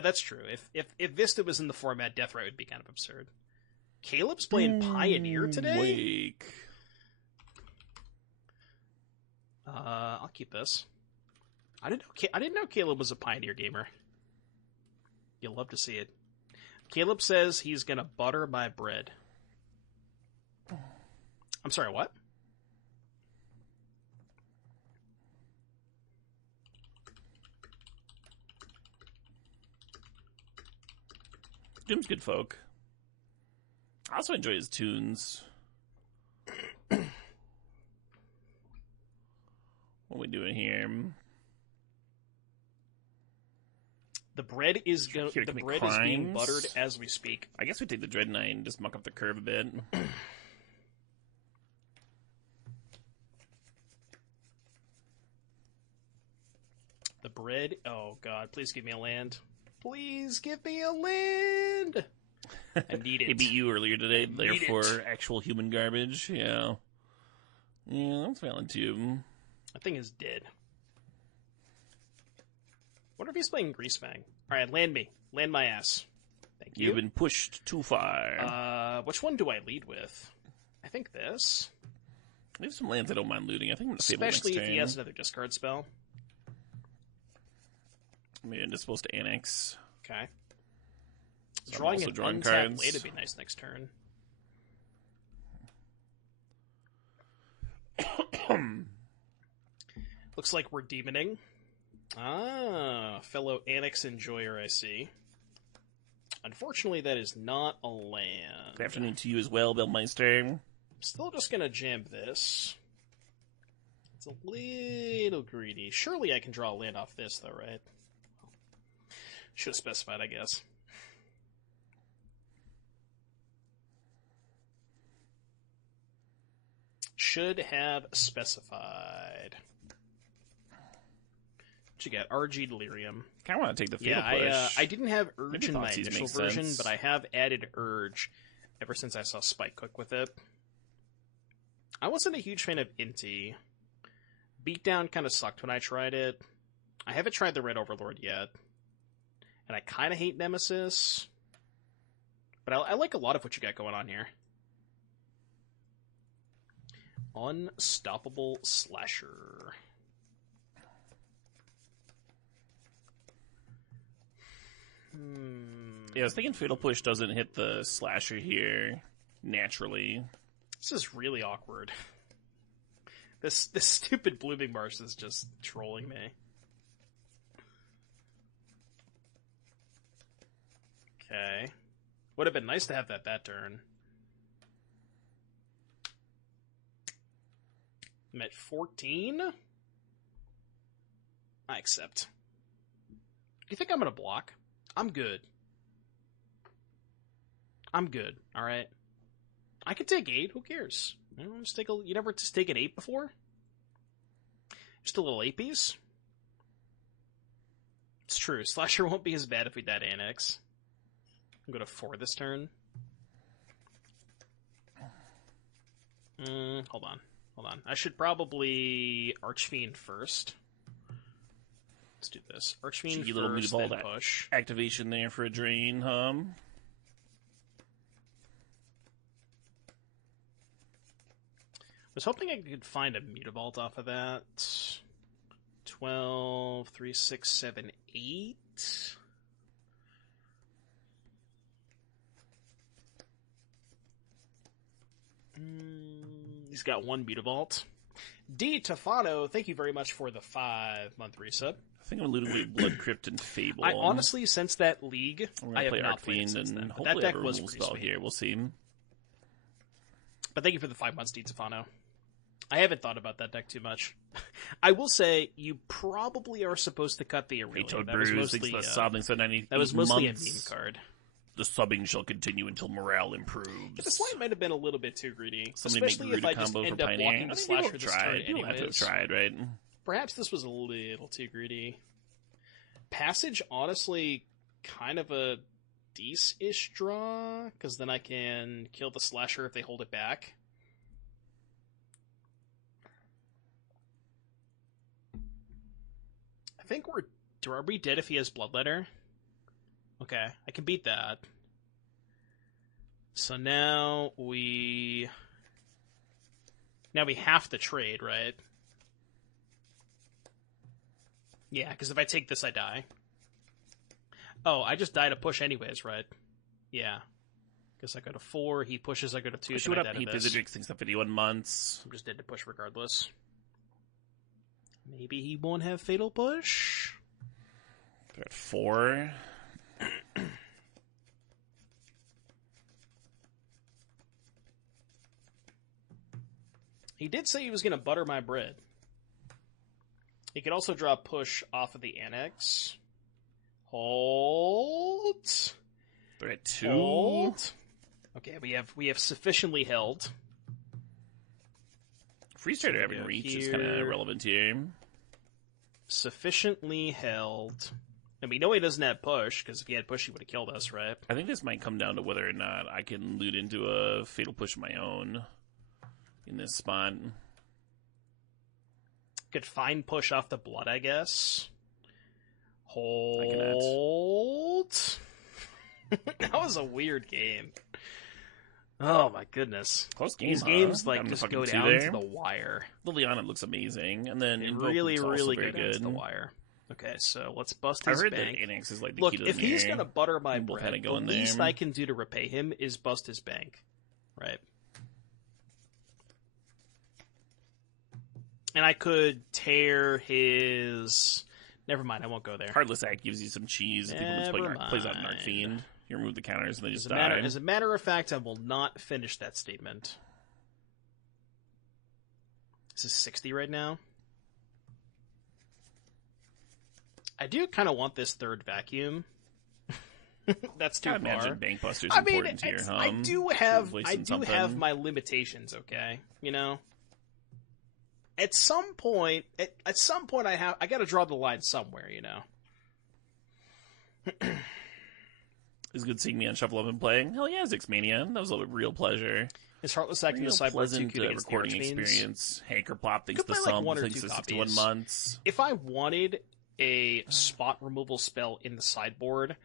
that's true. If Vista was in the format, Deathray would be kind of absurd. Caleb's playing Pioneer today? Wake. I'll keep this. I didn't know Caleb was a Pioneer gamer. You'll love to see it. Caleb says he's gonna butter my bread. I'm sorry, what? Jim's good folk. I also enjoy his tunes. What are we doing here? The bread is being buttered as we speak. I guess we take the Dread Knight and just muck up the curve a bit. The bread. Oh God! Please give me a land. Please give me a land. I need it. He beat you earlier today, therefore actual human garbage. Yeah. Yeah, that's valid too. That thing is dead. Wonder if he's playing Greasefang. Alright, land me. Land my ass. Thank you. You've been pushed too far. Which one do I lead with? I think this. There's some lands I don't mind looting. I think I'm going to save Especially next if turn. he has another discard spell. Maybe I'm just supposed to annex. Okay. So Drawing an drawing untapped cards. blade would be nice next turn. Looks like we're demoning. Ah, fellow Annex enjoyer, I see. Unfortunately, that is not a land. Good afternoon to you as well, Bellmeister. Still just gonna jam this. It's a little greedy. Surely I can draw a land off this, though, right? Should have specified, I guess. Should have specified. What you got? RG Delirium. Kind of want to take the Fatal Push. Yeah, I didn't have Urge in my Thoughtseize initial makes version, sense. but I have added Urge ever since I saw Spike cook with it. I wasn't a huge fan of Inti. Beatdown kind of sucked when I tried it. I haven't tried the Red Overlord yet. And I kind of hate Nemesis. But I like a lot of what you got going on here. Unstoppable Slasher. Yeah, I was thinking Fatal Push doesn't hit the Slasher here naturally. This is really awkward. This stupid Blooming Marsh is just trolling me. Okay. Would have been nice to have that turn. I'm at 14? I accept. You think I'm gonna block? I'm good. I'm good, alright? I could take 8, who cares? You never just taken 8 before? Just a little 8 piece? It's true, Slasher won't be as bad if we dead Annex. I'm going to 4 this turn. Hold on. I should probably Archfiend first. Let's do this. Archfiend Cheeky little first, meatball then push. Activation there for a drain, Was hoping I could find a Mutavault off of that. 12, 3, 6, 7, 8. He's got one Mutavault. D. Tefano, thank you very much for the 5-month resub. I think I'm looting away Blood Crypt and Fable. I honestly, since that league, I have play not played it since and then. But hopefully that deck have a was removal pretty spell sweet. here. We'll see. But thank you for the 5 months, D. Tefano. I haven't thought about that deck too much. I will say, you probably are supposed to cut the Aurelion. Toad That was Brews mostly, thinks the subbing said 90 that was mostly a months. meme card. The subbing shall continue until morale improves. But this line might have been a little bit too greedy. Somebody especially make if I just combo end for up Pioneer. blocking the I think Slasher people this turn tried. People have to have anyways. tried, right? Perhaps this was a little too greedy. Passage, honestly, kind of a decent-ish draw, because then I can kill the Slasher if they hold it back. I think are we dead if he has Bloodletter? Okay, I can beat that. So now we have to trade, right? Yeah, because if I take this, I die. Oh, I just die to push anyways, right? Yeah. Guess I go to 4, he pushes, I go to 2, Push then what I up, die he to did this. the Drake things up 51 months. I'm just dead to push regardless. Maybe he won't have Fatal Push? They're at 4. He did say he was going to butter my bread. He could also draw push off of the Annex. Hold. They're at 2. Hold. Okay, we have sufficiently held. Freeze Trader having reach is kind of relevant here. Sufficiently held. And we know he doesn't have push, because if he had push, he would have killed us, right? I think this might come down to whether or not I can loot into a Fatal Push of my own in this spot. Could find push off the blood, I guess. Hold. That was a weird game. Oh my goodness. Close game, These games like just go down to the wire. Liliana looks amazing, and then It Invoke really, looks really also very go down to good. the wire. Okay, so let's bust his I heard bank. that Annex is like the Look, key to if the he's mirror. gonna butter my We'll bread, kinda go the in least there. I can do to repay him is bust his bank, right? And I could tear his. Never mind, I won't go there. Heartless Act gives you some cheese. If people just Never plays out an Arc mind. Fiend. You remove the counters and they just As die. a matter of fact, I will not finish that statement. This is 60 right now. I do kind of want this third vacuum. That's too I far. imagine Bank Buster's I mean, important here, huh? I do have my limitations. Okay, you know. At some point, I got to draw the line somewhere, you know. It's good seeing me on Shuffle Up and playing. Hell yeah, Zixmania. That was a real pleasure. Is Heartless acting the sideboard pleasant recording experience. Hanker Plop thinks the sum thinks the 61 months. If I wanted a spot removal spell in the sideboard,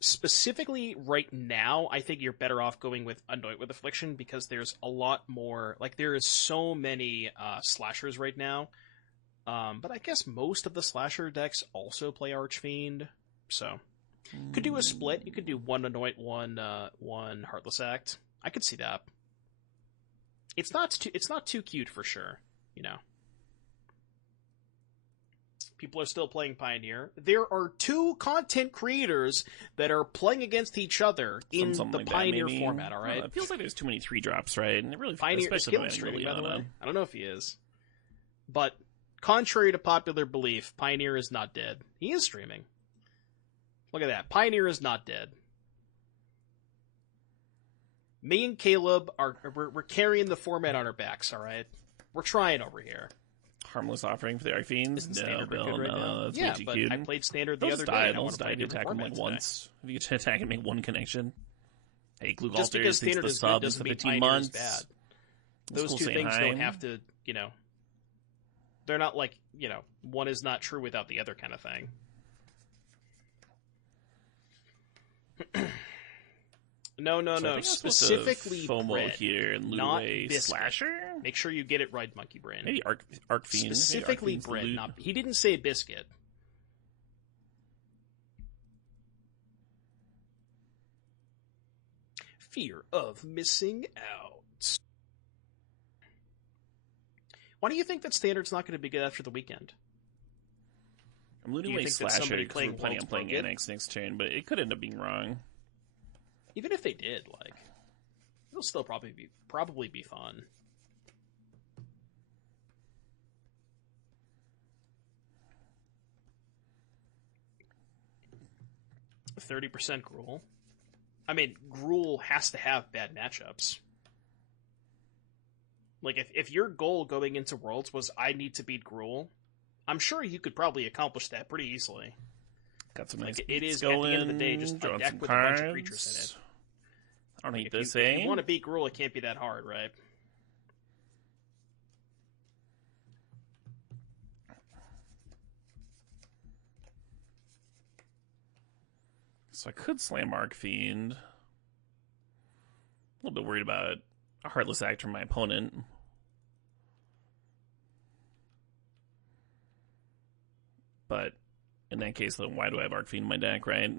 specifically right now, I think you're better off going with Anoint with Affliction because there's a lot more. Like there is so many slashers right now, but I guess most of the slasher decks also play Archfiend, so could do a split. You could do one Anoint, one Heartless Act. I could see that. It's not too cute for sure, you know. People are still playing Pioneer. There are 2 content creators that are playing against each other in the like Pioneer format, all right? It feels like there's too many 3-drops, right? And it really, Pioneer is especially streaming, by the way. Liliana. I don't know if he is. But contrary to popular belief, Pioneer is not dead. He is streaming. Look at that. Pioneer is not dead. Me and Caleb we're carrying the format on our backs, all right? We're trying over here. Harmless offering for the Arc Fiends? No, Bill, right now? no, that's Yeah, way too but cute. I played Standard the other day. And I want to play to attack him like once. If you can attack and make one connection. Hey, Glue just because thinks Standard the is good sub is doesn't the mean 15 Pioneer months. is bad. That's Those cool two saying things hi. don't have to, you know, they're not like, you know, one is not true without the other kind of thing. No. Specifically bread, here and loot not away biscuit. Slasher? Make sure you get it right, Monkey Brain. Maybe Arc Fiend. Specifically Maybe Arc Fiend's the bread, loot. not... He didn't say biscuit. Fear of missing out. Why do you think that Standard's not going to be good after the weekend? I'm looting Do you away think that Slasher somebody because we're playing planning on Worlds playing broke it? Annex next turn, but it could end up being wrong. Even if they did, like, it'll still probably be fun. %30 Gruul. I mean, Gruul has to have bad matchups. Like, if your goal going into Worlds was, I need to beat Gruul, I'm sure you could probably accomplish that pretty easily. Got some Like, nice it is, going, at the end of the day, just a drawing deck some with cards. a bunch of creatures in it. I don't hate If this, you want to beat Gruul, it can't be that hard, right? So I could slam Arcfiend. A little bit worried about a Heartless Act from my opponent. But in that case, then why do I have Arcfiend in my deck, right?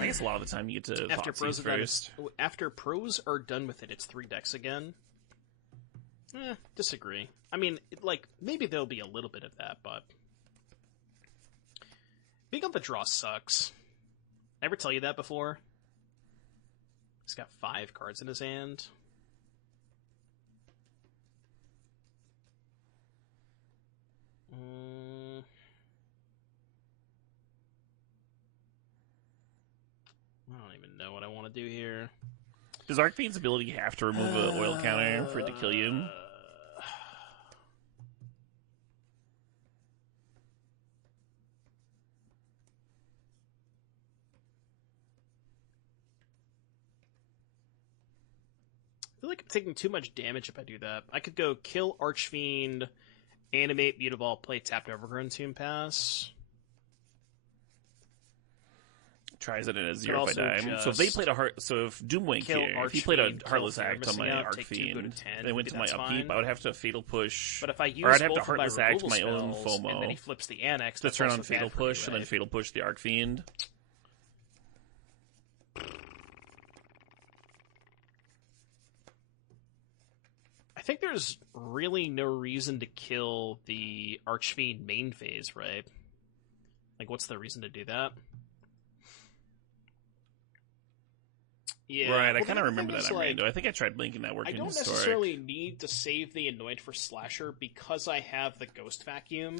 I guess a lot of the time you get to Thoughtseize first. After pros are done with it, it's 3 decks again. Disagree. I mean, maybe there'll be a little bit of that, but... being on the draw sucks. Ever tell you that before? He's got 5 cards in his hand. I don't even know what I want to do here. Does Arcfiend's ability have to remove an oil counter for it to kill you? I feel like I'm taking too much damage if I do that. I could go kill Archfiend, animate, Mutavault, play tapped Overgrown Tomb Pass. Tries it in a 0 by dime. So if they played so if Doomwink here, if he played a Heartless Act on my Arcfiend, they went to my upkeep, I would have to Fatal Push. But if I use or I'd have to Heartless Act my own FOMO. And then he flips the Annex, to turn on Fatal Push, and then Fatal Push the Arcfiend. I think there's really no reason to kill the Archfiend main phase, right? What's the reason to do that? Yeah, right, I kind of remember that at Rando. I think I tried linking that work in Historic. I don't necessarily need to save the Anoint for Slasher because I have the Ghost Vacuum,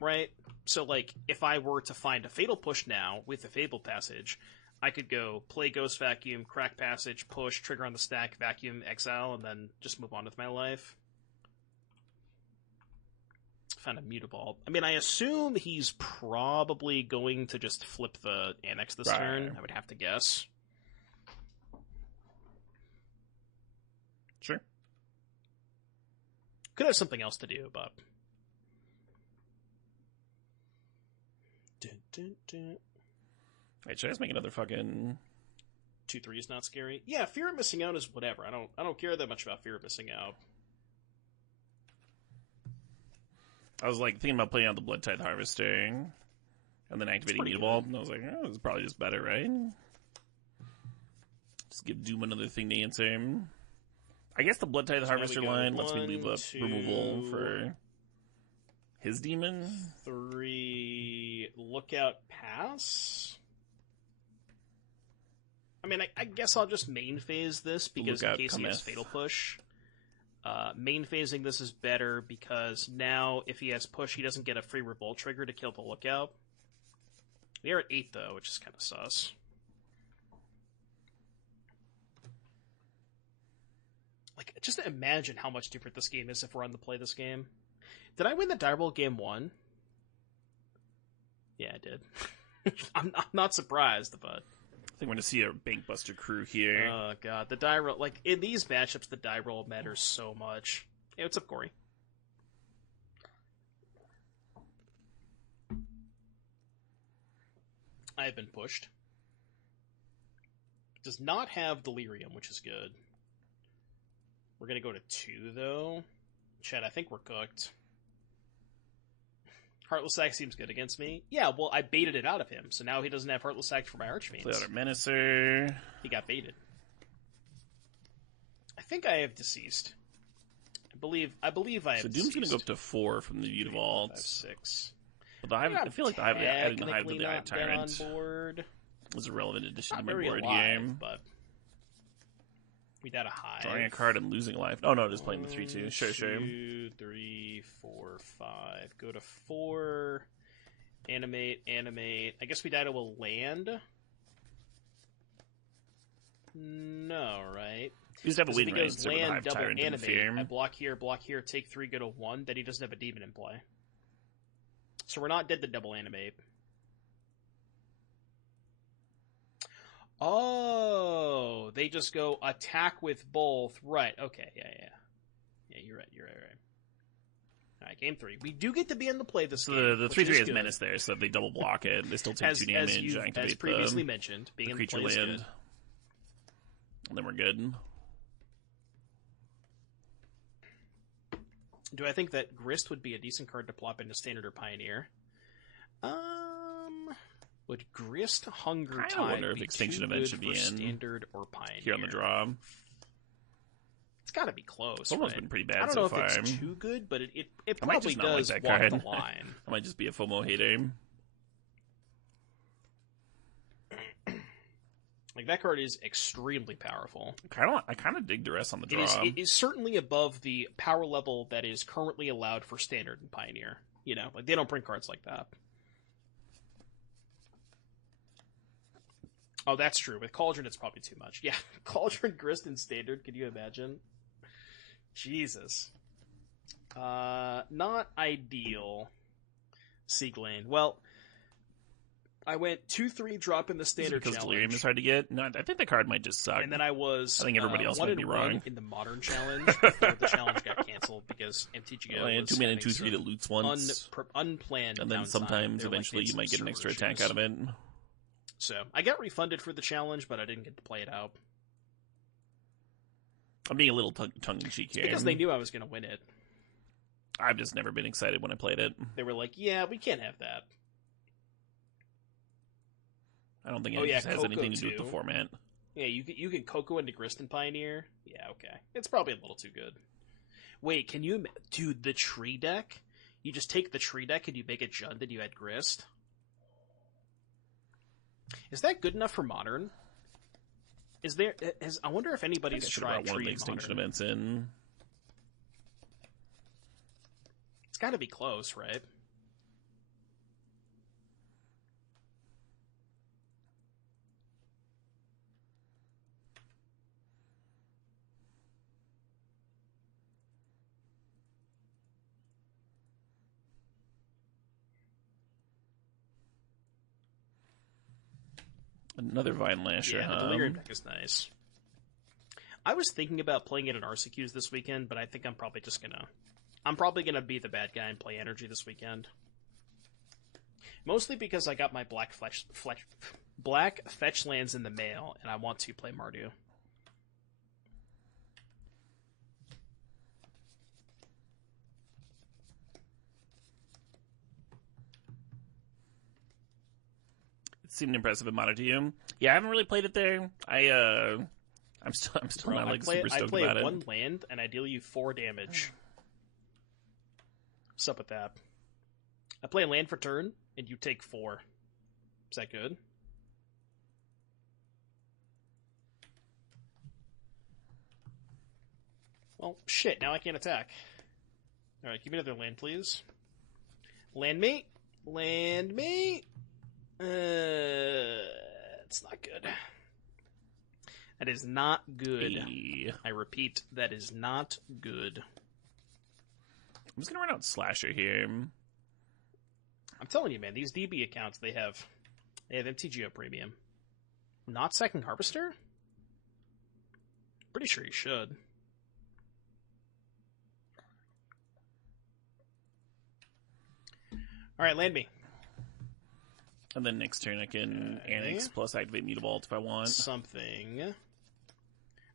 right? So, if I were to find a Fatal Push now with the Fable Passage, I could go play Ghost Vacuum, crack Passage, push, trigger on the stack, vacuum, exile, and then just move on with my life. Found a Mutavault. I mean, I assume he's probably going to just flip the Annex this turn, I would have to guess. Sure. Could have something else to do, but... Wait, should I just make another fucking... 2/3 is not scary? Yeah, Fear of Missing Out is whatever. I don't care that much about Fear of Missing Out. I was thinking about playing out the Blood Tithe Harvester and then activating Mutavault, and I was like, oh, this is probably just better, right? Just give Doom another thing to answer. I guess the Blood Tithe Harvester line lets me leave up removal for his demon. 3 Lookout Pass. I mean, I guess I'll just main phase this because in case he has Fatal Push. Main phasing this is better because now if he has Push, he doesn't get a free Revolt trigger to kill the Lookout. We are at 8 though, which is kind of sus. Just imagine how much different this game is if we're on to play this game. Did I win the die roll game 1? Yeah, I did. I'm not surprised, but... I think we're going to see a Bankbuster crew here. Oh, God. The die roll... in these matchups, the die roll matters so much. Hey, what's up, Corey? I have been pushed. Does not have Delirium, which is good. We're going to go to 2, though. Chad, I think we're cooked. Heartless Act seems good against me. Yeah, well, I baited it out of him, so now he doesn't have Heartless Act for my Archfiends. Play out our Menacer. He got baited. I think I have Deceased. I believe I have So Doom's going to go up to 4 from the Mutavault. 5, 6. But I feel like adding the Hive with the Tyrant on board. Was a relevant addition Not to my board alive, game. But we got a Hive. Drawing a card and losing life. Oh no, just playing the 3/2. Sure. 2, 3, 4, 5. Go to 4. Animate. I guess we die to a land. No, right? You just have a win rate. So land, double animate. I block here, take 3, go to 1. Then he doesn't have a demon in play. So we're not dead to double animate. Oh, they just go attack with both. Right, okay, yeah. Yeah, you're right. Alright, game 3. We do get to be in the play this game. The 3/3 has Menace there, so if they double block it, they still take 2 damage, activate as previously mentioned, being in the creature play is land. good. And then we're good. Do I think that Grist would be a decent card to plop into Standard or Pioneer? Would Grist Hunger Tide I wonder if be Extinction too Event good should for be in Standard or Pioneer? Here on the draw. It's got to be close. It's almost right? been pretty bad I don't so know far. if it's too good, but it I might probably just not does like that walk card. the line. I might just be a FOMO hater. Like, that card is extremely powerful. I kind of dig Duress on the draw. It is certainly above the power level that is currently allowed for Standard and Pioneer. You know, like, they don't print cards like that. Oh, that's true. With Cauldron, it's probably too much. Yeah, Cauldron, Grist, and Standard. Can you imagine? Jesus. Not ideal. Sieglane. Well, I went 2/3 drop in the Standard because challenge. Delirium is hard to get? No, I think the card might just suck. And then I think everybody else might be wrong. in the Modern challenge before the challenge got canceled because MTGO was 2 mana and 2/3 that loots once. Unplanned and then downtime. sometimes, They're eventually, like you might get an extra attack out of it. So, I got refunded for the challenge, but I didn't get to play it out. I'm being a little tongue-in-cheek here. Because they knew I was going to win it. I've just never been excited when I played it. They were like, yeah, we can't have that. I don't think it has anything to do with the format. Yeah, you can Coco into Grist and Pioneer. Yeah, okay. It's probably a little too good. Wait, can you... Dude, the tree deck? You just take the tree deck and you make it Jund and you add Grist? Is that good enough for Modern? I wonder if anybody's tried one of the Tree Extinction Modern. Events in. It's got to be close, right? Another Vine Lasher, Yeah, the Delirium deck is nice. I was thinking about playing it in RCQs this weekend, but I think I'm probably gonna be the bad guy and play Energy this weekend. Mostly because I got my black fetch lands in the mail, and I want to play Mardu. Seemed impressive in Mono to you. Yeah, I haven't really played it there. I'm still not like super stoked about it. I play one land and I deal you 4 damage. What's up with that? I play a land for turn and you take 4. Is that good? Well, shit, now I can't attack. Alright, give me another land, please. Land me! Land me! It's not good. That is not good. Hey. I repeat, that is not good. I'm just gonna run out Slasher here. I'm telling you, man, these DB accounts, they have MTGO premium. Not Second Harvester? Pretty sure you should. Alright, land me. And then next turn I can Annex plus activate Mutavault if I want. Something.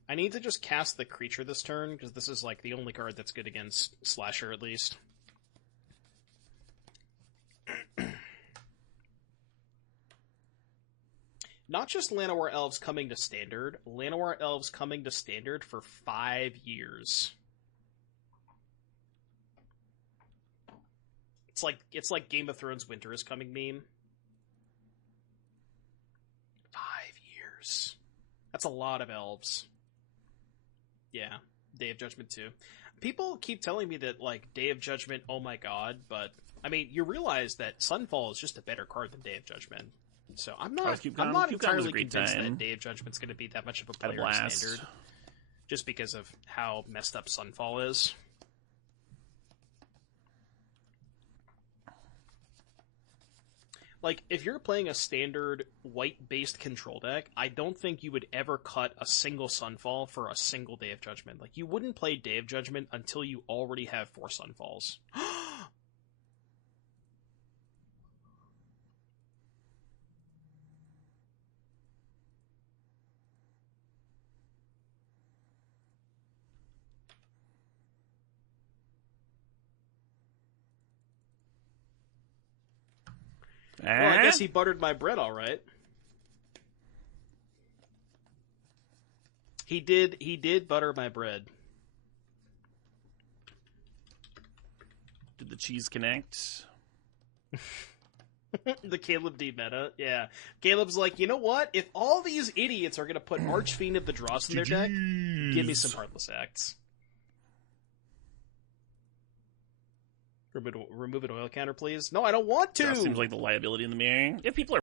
I need to just cast the creature this turn, because this is like the only card that's good against Slasher, at least. Not just Llanowar Elves coming to Standard, Llanowar Elves coming to Standard for 5 years. It's like Game of Thrones Winter is Coming meme. 5 years. That's a lot of elves. Yeah, Day of Judgment too. People keep telling me that, like, Day of Judgment, oh my god, but, I mean, you realize that Sunfall is just a better card than Day of Judgment. So I'm not entirely convinced that Day of Judgment's going to be that much of a player in Standard. Just because of how messed up Sunfall is. Like, if you're playing a standard white-based control deck, I don't think you would ever cut a single Sunfall for a single Day of Judgment. Like, you wouldn't play Day of Judgment until you already have 4 Sunfalls. Well, I guess he buttered my bread all right. He did butter my bread. Did the cheese connect? The Caleb D meta, yeah. Caleb's like, you know what? If all these idiots are going to put Archfiend of the Dross in their deck, give me some Heartless Acts. Remove an oil counter, please. No, I don't want to. That seems like the liability in the mirror. If people are